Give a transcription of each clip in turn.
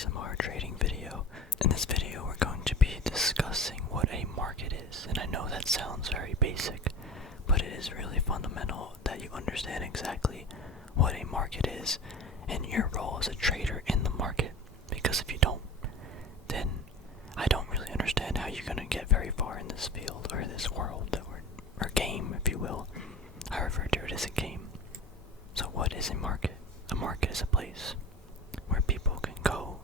ASMR trading video. In this video we're going to be discussing what a market is, and I know that sounds very basic, but it is really fundamental that you understand exactly what a market is and your role as a trader in the market, because if you don't, then I don't really understand how you're going to get very far in this field or this world that or game, if you will. I refer to it as a game. So what is a market? A market is a place where people can go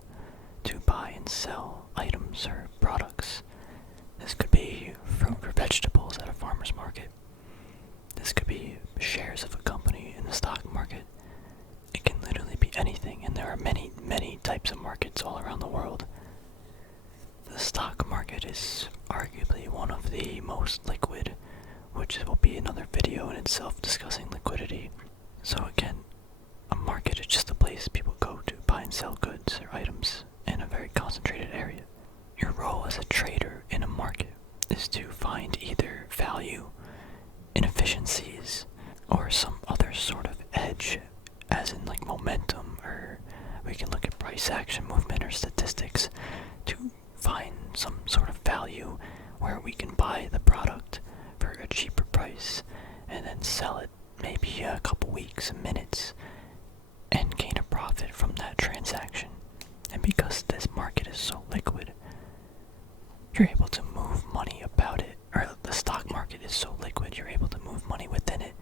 to buy and sell items or products. This could be fruit or vegetables at a farmer's market. This could be shares of a company in the stock market. It can literally be anything, and there are many, many types of markets all around the world. The stock market is arguably one of the most liquid, which will be another video in itself discussing liquidity. So again, a market is just a place people go to buy and sell goods or items in a very concentrated area. Your role as a trader in a market is to find either value, inefficiencies, or some other sort of edge, as in like momentum, or we can look at price action movement or statistics to find some sort of value where we can buy the product for a cheaper price and then sell it maybe a couple weeks, minutes, and gain a profit from that transaction. And because this market is so liquid, you're able to move money about it, or the stock market is so liquid, you're able to move money within it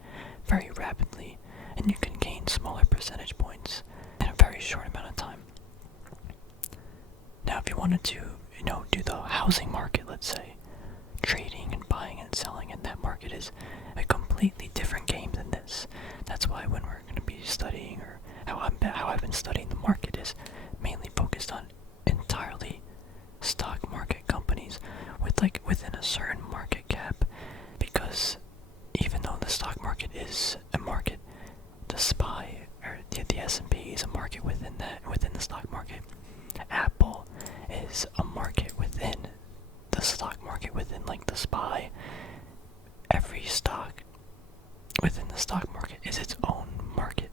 very rapidly, and you can gain smaller percentage points in a very short amount of time. Now, if you wanted to, do the housing market, let's say, trading and buying and selling in that market is a completely different game than this. That's why when we're going to be studying, or how I've been studying the market, is mainly focused on entirely stock market companies within a certain market cap, because even though the stock market is a market, the SPY or the S&P is a market within the stock market. Apple is a market within the stock market, within like the SPY. Every stock within the stock market is its own market,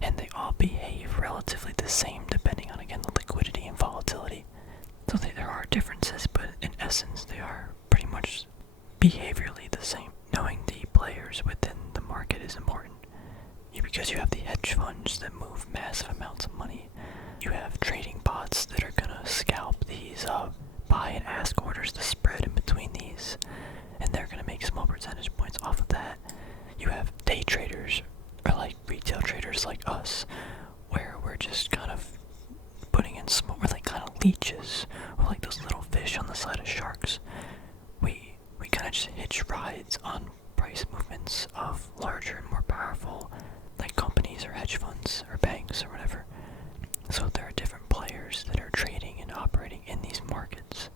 and they all behave relatively the same depending on, again, the liquidity and volatility. So there are differences, but in essence they are pretty much behaviorally the same. Knowing the players within the market is important, because you have the hedge funds that move massive amounts of money. You have trading bots that are gonna scalp these buy and ask orders, the spread in between these, and they're gonna make small percentage points off of that. You have day traders, or like retail traders like us, where we're just kind of putting in small, we're like kind of leeches, or like those little fish on the side of sharks. We kind of just hitch rides on price movements of larger and more powerful, like companies or hedge funds or banks or whatever. So there are different players that are trading and operating in these markets.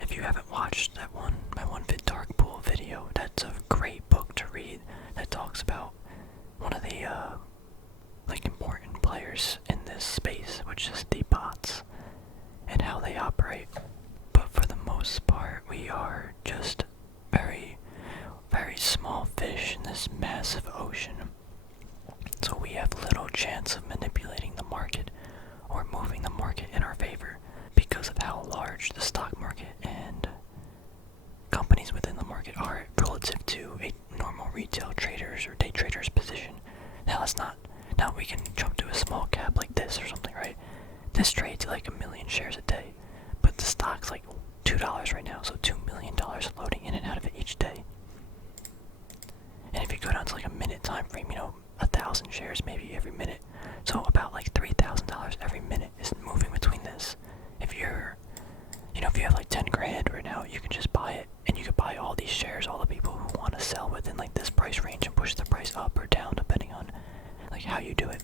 If you haven't watched my One Fit Dark Pool video, that's a great book to read that talks about one of the important players in this space, which is the bots, and how they operate. But for the most part, we are just very, very small fish in this massive ocean. So we have little chance of manipulating the market or moving the market in our favor because of how large the stock market and companies within the market are relative to a normal retail trader's or day trader's position. Now we can jump to a small cap like this or something, right? This trades like 1 million shares a day, but the stock's like $2 right now, so $2 million floating in and out of it each day. And if you go down to like a minute time frame, 1,000 shares maybe every minute, so about like $3,000 every minute is moving between this. If you have like 10 grand right now, you can just buy it, and you can buy all these shares, all the people who want to sell within like this price range, and push the price up or down depending on like how you do it.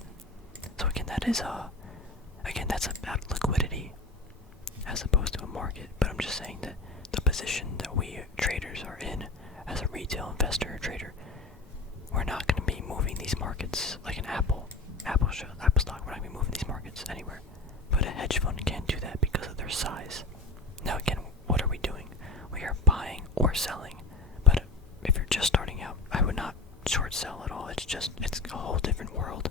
So again, that's about liquidity as opposed to a market. But I'm just saying that the position that we traders are in as a retail investor or trader, we're not going to be moving these markets like an Apple stock. We're not going to be moving these markets anywhere. But a hedge fund can't do that because of their size. Now again, what are we doing? We are buying or selling. But if you're just starting out, I would not short sell at all. It's a whole different world.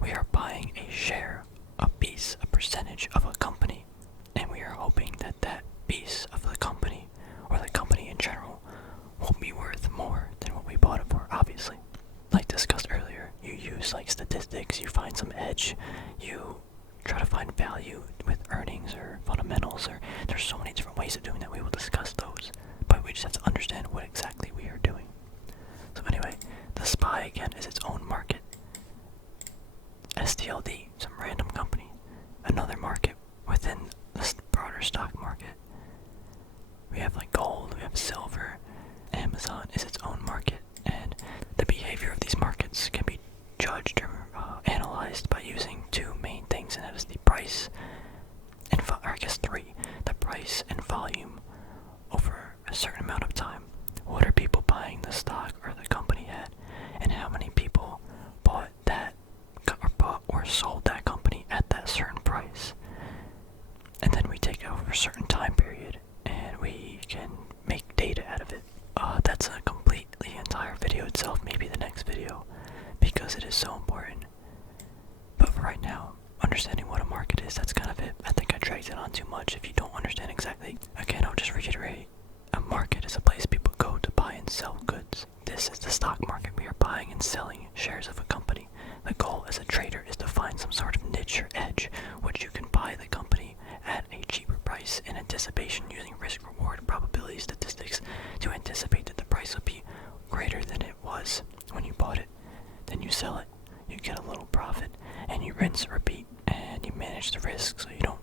We are buying a share, a piece, a percentage find some edge. You try to find value with earnings or fundamentals, or there's so many different ways of doing that. We will discuss those, but we just have to understand what exactly we are doing. So anyway, the SPY again is its own market. STLD, some random company, another market within the broader stock market. We have like gold, we have silver. Amazon is its own market, and the behavior of these markets can be judged or analyzed by using two main things, and that is the price and or I guess three: the price and volume over a certain amount of time. What are people buying the stock or the company at, and how many people bought that or sold that company at that certain price? And then we take it over a certain time period, and we can make data out of it. That's a completely entire video itself, maybe the next video, because it is so important. But for right now, understanding what a market is, that's kind of it. I think I dragged it on too much. If you don't understand exactly, again, I'll just reiterate. A market is a place people go to buy and sell goods. This is the stock market. We are buying and selling shares of a company. The goal as a trader is to find some sort of niche or edge, which you can buy the company at a cheaper price in anticipation, using risk-reward probability statistics to anticipate that the price will be greater than it was when you bought it. Then you sell it, you get a little profit, and you rinse, repeat, and you manage the risk so you don't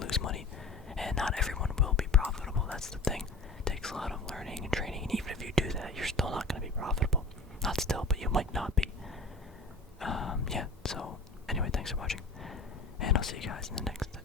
lose money. And not everyone will be profitable. That's the thing. It takes a lot of learning and training, and even if you do that, you're still not going to be profitable. Not still, but you might not be. Yeah, so anyway, thanks for watching, and I'll see you guys in the next